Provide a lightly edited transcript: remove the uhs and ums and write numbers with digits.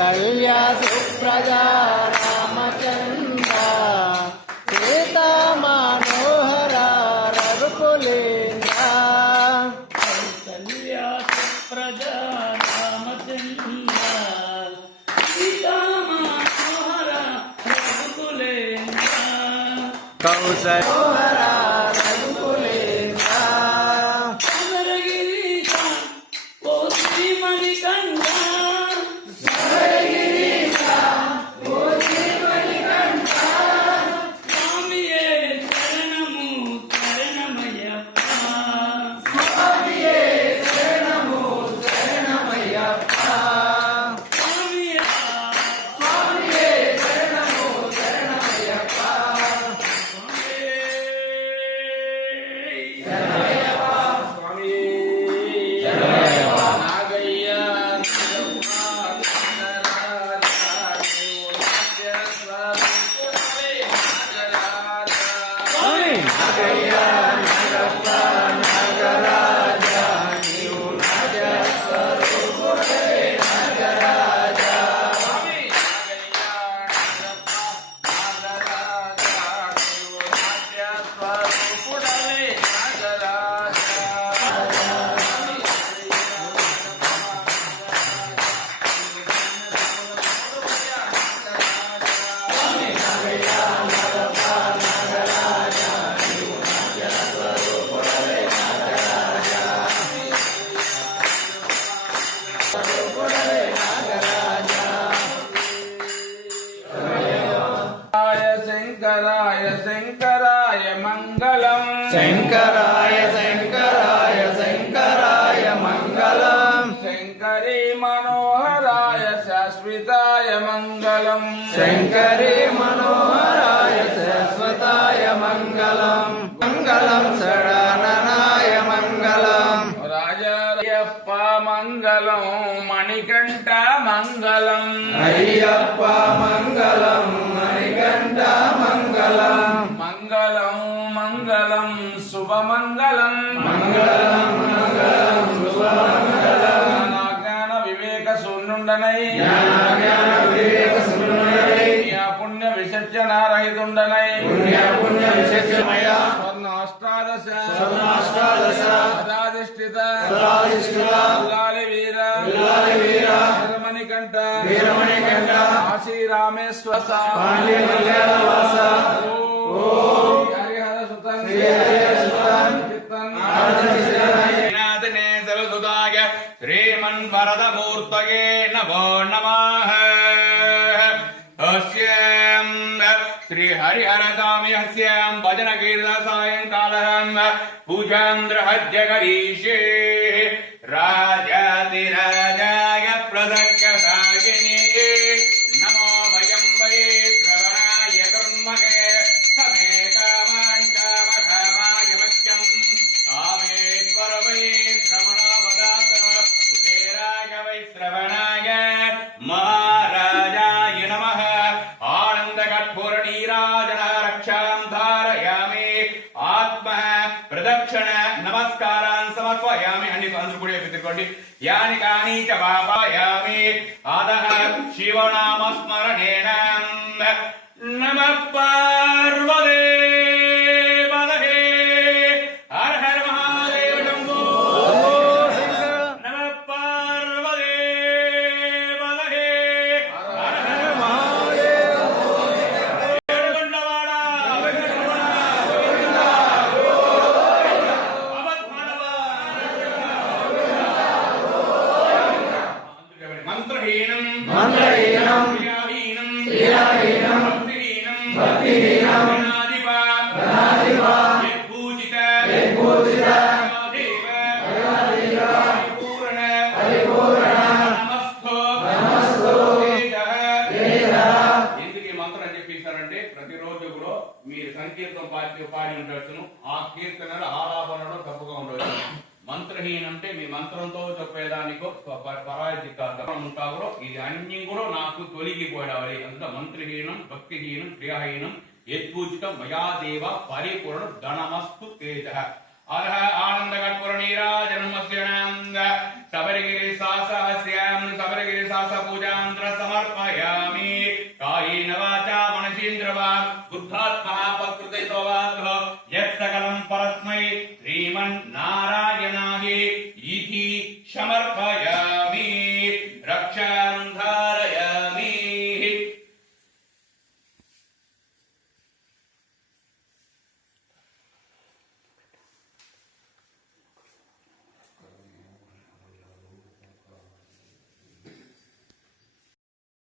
కౌసల్య సుప్రజా రామచంద్ర సీతా మనోహర రఘుకులేంద్ర కౌసల్య సుప్రజా రామచంద్ర సీతా మనోహర రఘుకులేంద్ర కౌసల్య శంకరాయ శంకరాయ మంగళం శంకరాయ శంకరాయ శంకరాయ మంగళం శంకరీ మనోహరాయ శాశ్వతాయ మంగళం శంకరీ మనోహరాయ శాశ్వతాయ మంగళం మంగళం షడాననాయ మంగళం రాజాయప్ప మంగళం మణికంఠ మంగళం అయ్యప్ప మంగళం మణికంఠ మంగళం మంగళం మంగళం శుభమంగళం మంగళం మంగళం శుభమంగళం జ్ఞాన వివేక శూన్యుండనై జ్ఞాన వివేక శూన్యుడనై పుణ్య విసర్జనారహితుండనై పుణ్య విశేషమయ స్వర్ణాష్టాదశ సదాధిష్ఠిత విల్లాలి వీర వీరమణికంఠ కాశీరామేశ్వర పాండ్యమల్యాలవాస హరిహర సుతం శ్రీమన్ వరదమూర్తయే నమో నమః శ్రీ హరిహర స్వామి హస్యాం భజన కీర్తన సాయంకాలం పూజాంధ్రహజ్యగరీషే రాజాదిరాజాయ ప్రదక్ష సాగిని నమో భయం వయే శ్రవణాయ కర్మహే సమే కామాన్ కామకామాయ మత్యం కామేశ్వర వయే శ్రవణవదాత కుబేరాయ వై శ్రవణాయ మహారాజాయ నమః ఆనందకర్పూర నీరాజన రక్షాం ధారయామి ఆత్మ ప్రదక్షిణ నమస్కారాన్ సమర్పయామి అన్ని అందరూ కూడా ఎత్తుకోండి యాని కాని చ పాపయామి అదః శివనామ స్మరణేన నమః పార్వతే పదహే హర హర మహాదేవ శంభో నమః పార్వతే పదహే హర హర మహాదేవ మంత్రహీనం క్రియాహీనం భక్తిహీనం గణాధిపా యత్పూజిత పరిపూర్ణ నమస్తు ఎందుకు ఈ మంత్రం అని చెప్పేశారంటే ప్రతిరోజు కూడా మీరు సంకీర్తనం పాడి ఉండవచ్చును ఆ కీర్తనలు ఆలాపనలో తప్పుగా ఉండవచ్చు మంత్రహీనం అంటే మీ మంత్రంతో చెప్పేదానికో పరాయి కాదు ఇది అన్ని కూడా నాకు తొలగిపోయాలి అంత మంత్రహీనం భక్తిహీనం క్రియాహీనం యత్పూజితం మయా దేవ పరిపూర్ణ ధనమస్తు తేజ अधः आनन्दकर्पूरनीराजनमस्यनाम् सबरिगिरिसासहस्याम् सबरिगिरिसासपूजान्त्र समर्पयामि कायेन वाचा मनसीन्द्र वा बुद्धात्मा प्रकृतितो वा यत्सकलं परस्मै श्रीमन्नारायणाय इति समर्पयामि।